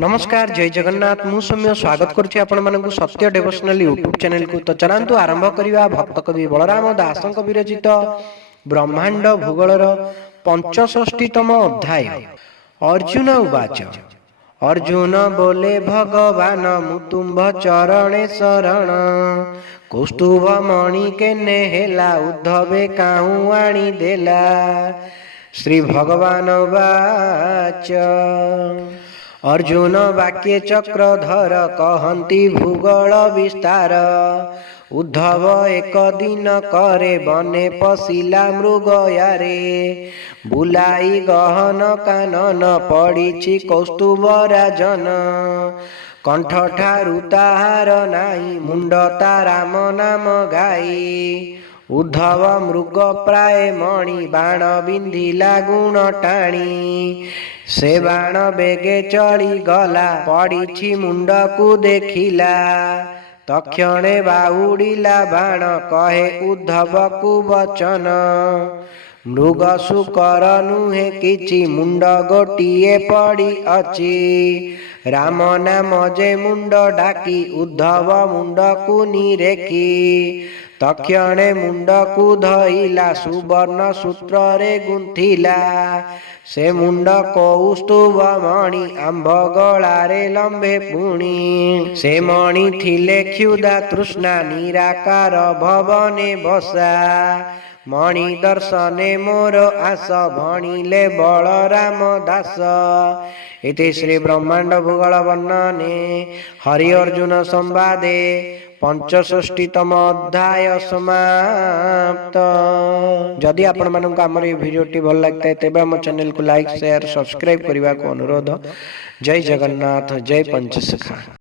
नमस्कार जय जगन्नाथ मु सौम्य स्वागत करुच्ची आपण मानकु सत्य डेवोशनल यूट्यूब चैनल को। तो चलंतु आरंभ करिवा भक्त कवि बलराम दासंक विरचित ब्रह्मांड भूगोलर 65तम अध्याय। अर्जुन उवाच अर्जुन बोले भगवान मुतुंभ चरणे शरण कौस्तुभ मणि केने हेला उद्धवे काहू आनी देला। श्री भगवान वाच अर्जुन वाक्य चक्रधर कहंती भूगोल विस्तार उद्धव एक दिन करे बने पशिला मृग यारे बुलाई गहन कानन पड़ीछि कौस्तुभ राजन कंठ ठारू ताहार नाही मुंड ता राम नाम गाई उद्धव मृग प्राय मणि बाण बिंधिला गुण टाणी से बाण बेगे चली गला पड़ीछि मुंड को देखिला तक्षणे बाहुड़िला बाण कहे उद्धव को वचन मृग सुकर नुहे किछि मुंड गोटिए पड़ी अछि राम नाम जे मुंड डाकी उद्धव मुंड को निरेखी तक्षणे मुंड को धइला सुवर्ण सूत्र रे गुंथिला से मुंड कौस्तुभ मणि आंभ गलारे लंबे पुणी से मणि थिले क्षुधा तृष्णा निराकार भवने बसा मणि दर्शने मोर आस भणिले बलराम दास। इति श्री ब्रह्मांड भूगोल वर्णने हरि अर्जुन संवादे 65तम अध्याय समाप्त। जदि आपण मानक आमर ये भिडियोटी भल लगता है तेबे हम चैनल को लाइक शेयर सब्सक्राइब करने को अनुरोध। जय जगन्नाथ जय पंचसखा।